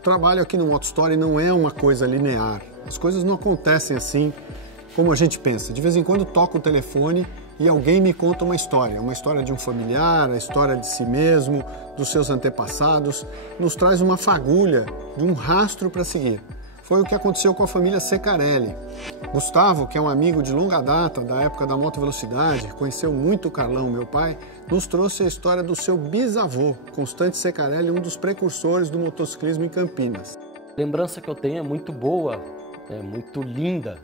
O trabalho aqui no Moto Story não é uma coisa linear. As coisas não acontecem assim como a gente pensa. De vez em quando toco o telefone e alguém me conta uma história de um familiar, a história de si mesmo, dos seus antepassados, nos traz uma fagulha de um rastro para seguir. Foi o que aconteceu com a família Secarelli. Gustavo, que é um amigo de longa data, da época da moto velocidade, conheceu muito o Carlão, meu pai, nos trouxe a história do seu bisavô, Constante Secarelli, um dos precursores do motociclismo em Campinas. A lembrança que eu tenho é muito boa, é muito linda.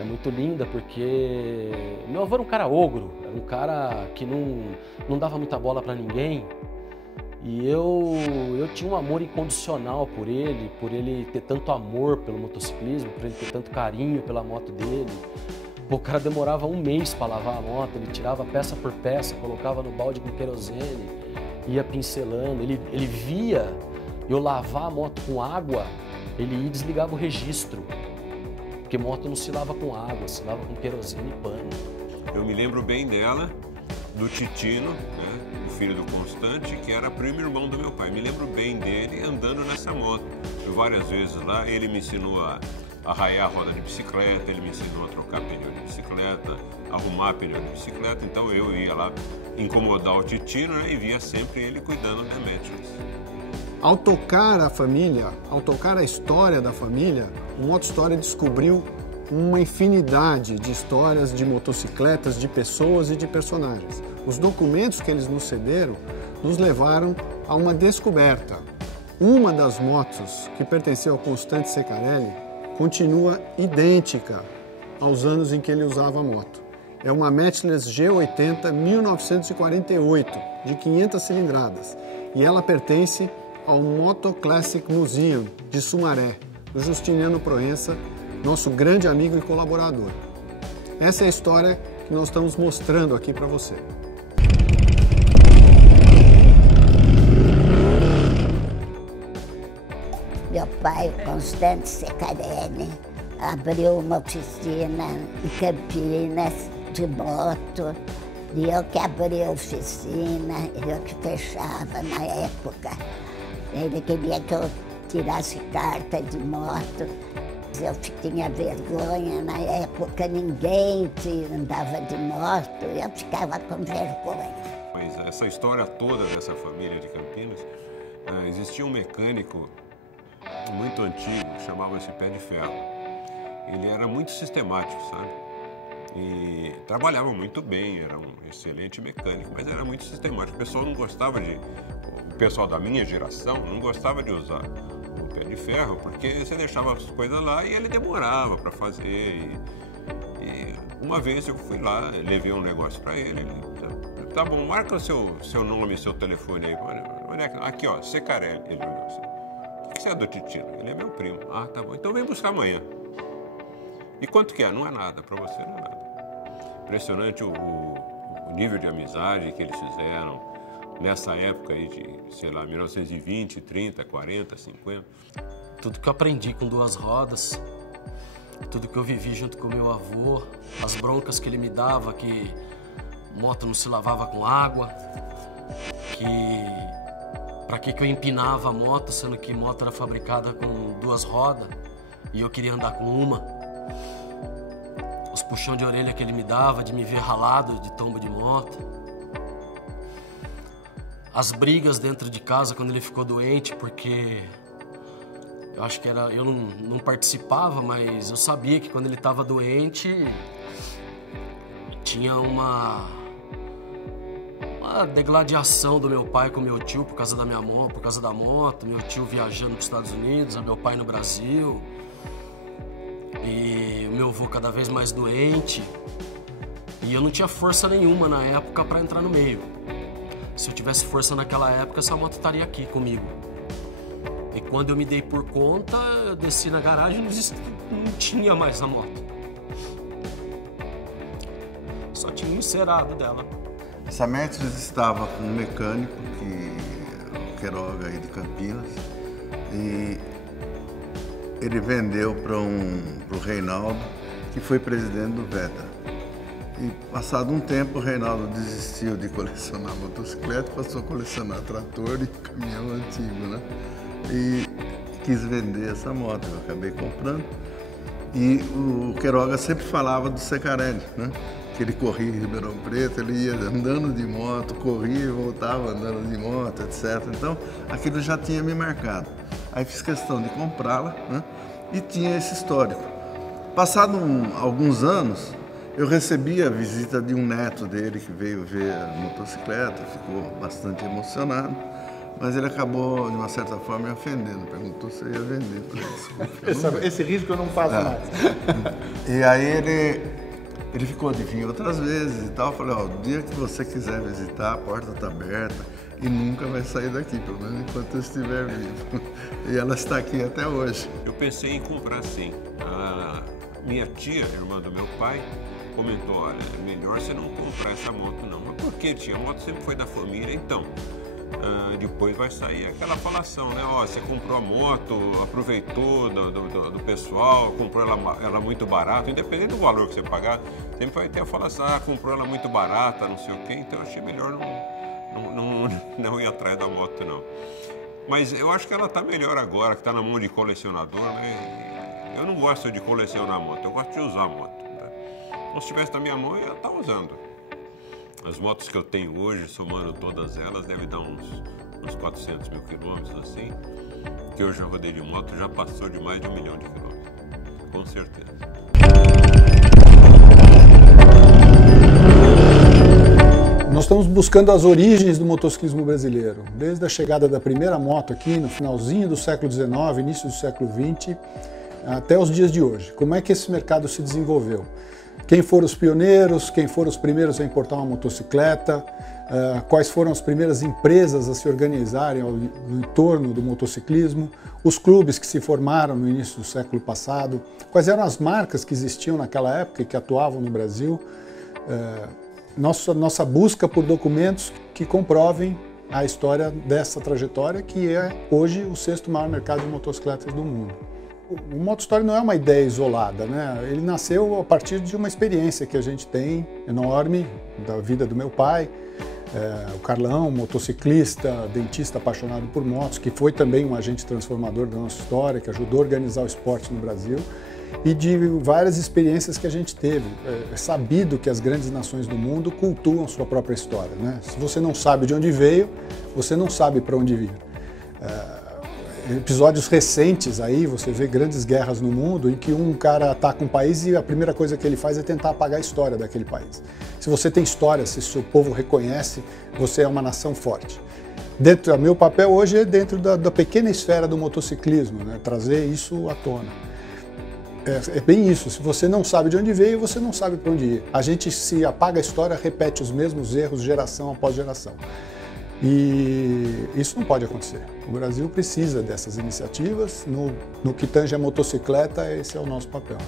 É muito linda porque meu avô era um cara ogro, era um cara que não dava muita bola para ninguém. E eu tinha um amor incondicional por ele ter tanto amor pelo motociclismo, por ele ter tanto carinho pela moto dele. O cara demorava um mês para lavar a moto, ele tirava peça por peça, colocava no balde com querosene, ia pincelando. Ele via eu lavar a moto com água, ele ia e desligava o registro. Porque moto não se lava com água, se lava com querosene e pano. Eu me lembro bem dela, do Titino, né, o filho do Constante, que era primo irmão do meu pai. Me lembro bem dele andando nessa moto. Eu várias vezes lá, ele me ensinou a arraiar a roda de bicicleta, ele me ensinou a trocar pneu de bicicleta, arrumar pneu de bicicleta. Então eu ia lá incomodar o Titino, né, e via sempre ele cuidando da Metros. Ao tocar a família, ao tocar a história da família, o Moto Story descobriu uma infinidade de histórias de motocicletas, de pessoas e de personagens. Os documentos que eles nos cederam nos levaram a uma descoberta. Uma das motos que pertenceu ao Constante Secarelli continua idêntica aos anos em que ele usava a moto. É uma Mettlers G80 1948, de 500 cilindradas, e ela pertence ao Moto Classic Museum de Sumaré, do Justiniano Proença, nosso grande amigo e colaborador. Essa é a história que nós estamos mostrando aqui para você. Meu pai, Constante Secarelli, abriu uma oficina em Campinas de moto. E eu que abri a oficina, eu que fechava na época. Ele queria que eu tirasse carta de moto. Eu tinha vergonha, na época ninguém andava de moto, eu ficava com vergonha. Mas essa história toda dessa família de Campinas, existia um mecânico muito antigo, chamava-se Pé de Ferro. Ele era muito sistemático, sabe? E trabalhava muito bem, era um excelente mecânico, mas era muito sistemático. O pessoal não gostava o pessoal da minha geração não gostava de usar o Pé de Ferro, porque você deixava as coisas lá e ele demorava para fazer. E uma vez eu fui lá, levei um negócio para ele, tá bom, marca o seu nome e seu telefone aí. Aqui, ó, Secarelli. Ele olhou assim, o que você é do Titino? Ele é meu primo. Ah, tá bom, então vem buscar amanhã. E quanto que é? Não é nada, para você não é nada. Impressionante o nível de amizade que eles fizeram nessa época aí de, sei lá, 1920, 30, 40, 50. Tudo que eu aprendi com duas rodas, tudo que eu vivi junto com meu avô, as broncas que ele me dava, que moto não se lavava com água, pra que eu empinava a moto, sendo que moto era fabricada com duas rodas e eu queria andar com uma. Os puxão de orelha que ele me dava, de me ver ralado de tombo de moto. As brigas dentro de casa quando ele ficou doente, porque eu acho que eu não participava, mas eu sabia que quando ele estava doente tinha uma degladiação do meu pai com meu tio por causa da minha moto, por causa da moto, meu tio viajando para os Estados Unidos, meu pai no Brasil. E o meu avô cada vez mais doente. E eu não tinha força nenhuma na época para entrar no meio. Se eu tivesse força naquela época, essa moto estaria aqui comigo. E quando eu me dei por conta, eu desci na garagem e não tinha mais a moto. Só tinha um encerado dela. Essa Metros estava com um mecânico, o Queiroga aí de Campinas, e ele vendeu para o Reinaldo, que foi presidente do VETA. E passado um tempo, o Reinaldo desistiu de colecionar motocicleta, passou a colecionar trator e caminhão antigo, né? E quis vender essa moto, eu acabei comprando. E o Queiroga sempre falava do Cecarelli, né? Que ele corria em Ribeirão Preto, ele ia andando de moto, corria e voltava andando de moto, etc. Então, aquilo já tinha me marcado. Aí fiz questão de comprá-la, né? E tinha esse histórico. Passado alguns anos, eu recebi a visita de um neto dele que veio ver a motocicleta, ficou bastante emocionado, mas ele acabou, de uma certa forma, me ofendendo. Perguntou se eu ia vender. Falei, esse risco eu não faço mais. E aí ele ficou de vir outras vezes e tal. Eu falei, ó, o dia que você quiser visitar, a porta está aberta e nunca vai sair daqui, pelo menos enquanto eu estiver vivo. E ela está aqui até hoje. Eu pensei em comprar sim. A minha tia, irmã do meu pai, comentou, olha, é melhor você não comprar essa moto não. Mas por que, tia? A moto sempre foi da família, então. Depois vai sair aquela falação, né? Ó, você comprou a moto, aproveitou do pessoal, comprou ela muito barata, independente do valor que você pagar, sempre vai ter a falação, comprou ela muito barata, não sei o quê, então eu achei melhor não ir atrás da moto, não. Mas eu acho que ela tá melhor agora, que tá na mão de colecionador, né? Eu não gosto de colecionar moto, eu gosto de usar a moto. Né? Então, se estivesse na minha mão, eu ia estar usando. As motos que eu tenho hoje, somando todas elas, deve dar uns 400 mil quilômetros, assim. Que eu já rodei de moto, já passou de mais de 1 milhão de quilômetros. Com certeza. Nós estamos buscando as origens do motociclismo brasileiro, desde a chegada da primeira moto aqui no finalzinho do século XIX, início do século XX, até os dias de hoje. Como é que esse mercado se desenvolveu? Quem foram os pioneiros, quem foram os primeiros a importar uma motocicleta, quais foram as primeiras empresas a se organizarem no entorno do motociclismo, os clubes que se formaram no início do século passado, quais eram as marcas que existiam naquela época e que atuavam no Brasil, nossa busca por documentos que comprovem a história dessa trajetória, que é hoje o 6º maior mercado de motocicletas do mundo. O Motostory não é uma ideia isolada, né? Ele nasceu a partir de uma experiência que a gente tem enorme da vida do meu pai, o Carlão, motociclista, dentista apaixonado por motos, que foi também um agente transformador da nossa história, que ajudou a organizar o esporte no Brasil, e de várias experiências que a gente teve. É sabido que as grandes nações do mundo cultuam sua própria história, né? Se você não sabe de onde veio, você não sabe para onde vir. Episódios recentes aí, você vê grandes guerras no mundo em que um cara ataca um país e a primeira coisa que ele faz é tentar apagar a história daquele país. Se você tem história, se o seu povo reconhece, você é uma nação forte. O meu papel hoje é dentro da pequena esfera do motociclismo, né? Trazer isso à tona. É bem isso, se você não sabe de onde veio, você não sabe para onde ir. A gente, se apaga a história, repete os mesmos erros geração após geração. E isso não pode acontecer. O Brasil precisa dessas iniciativas. No que tange a motocicleta, esse é o nosso papel.